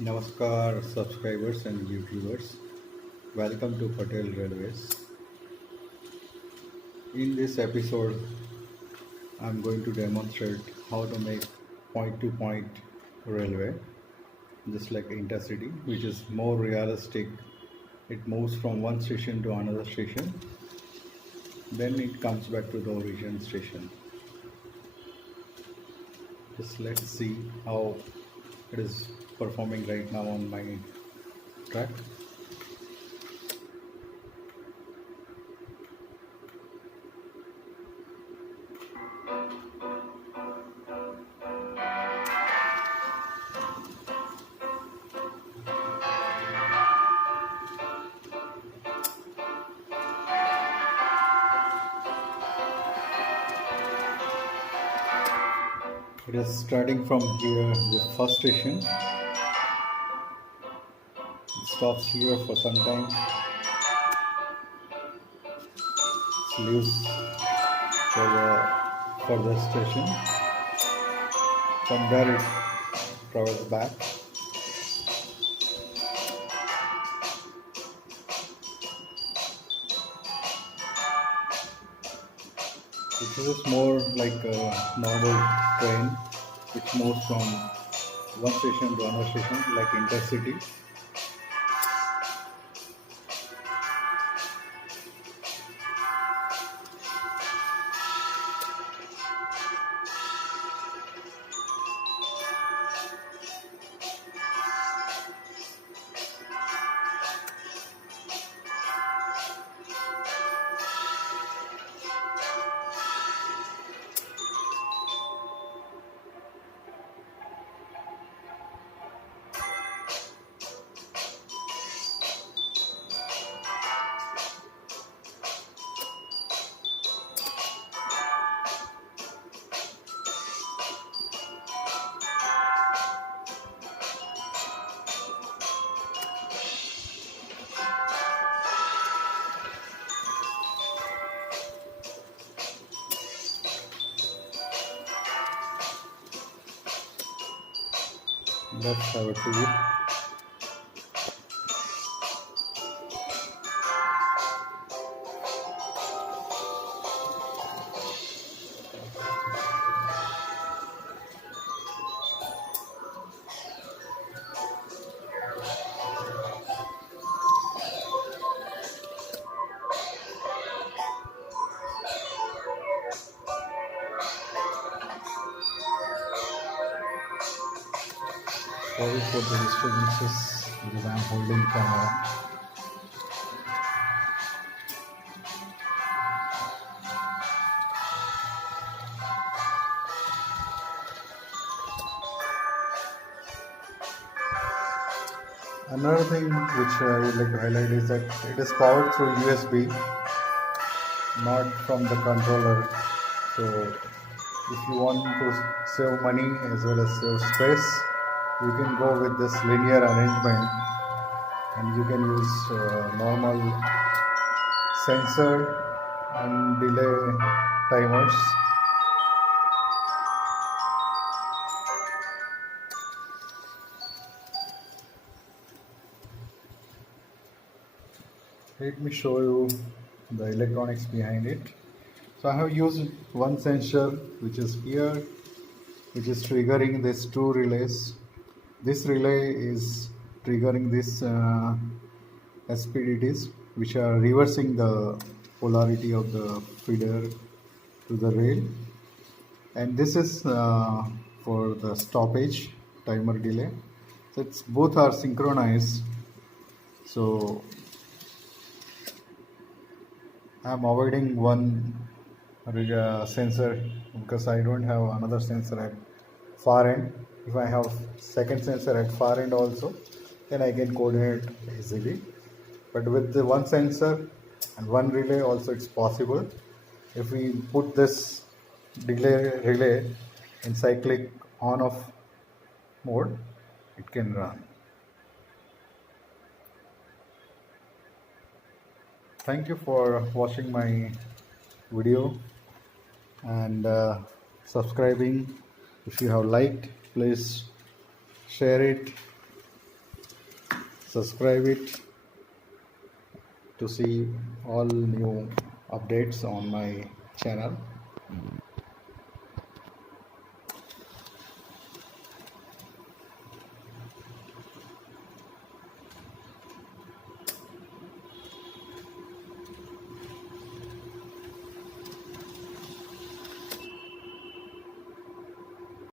Namaskar, subscribers and YouTubers. Welcome to Patel Railways. In this episode, I'm going to demonstrate how to make point to point railway, just like Intercity, which is more realistic. It moves from one station to another station, then it comes back to the origin station. Just let's see how it is performing right now on my track. It is starting from here, the first station. It stops here for some time. It leaves for the further station. From there it travels back. This is more like a normal train which moves from one station to another station, like Intercity. Let's have a tour. Sorry for the disturbances because I am holding camera. Another thing which I would like to highlight is that it is powered through USB, not from the controller. So if you want to save money as well as save space, you can go with this linear arrangement, and you can use normal sensor and delay timers. Let me show you the electronics behind it. So I have used one sensor which is here, which is triggering these two relays. This relay is triggering this SPDTs, which are reversing the polarity of the feeder to the rail, and this is for the stoppage timer delay. So it's both are synchronized. So I'm avoiding one sensor because I don't have another sensor at far end. If I have second sensor at far end also, then I can coordinate easily. But with the one sensor and one relay also, it's possible. If we put this relay in cyclic on off mode, it can run. Thank you for watching my video and subscribing. If you have liked, please share it subscribe it to see all new updates on my channel.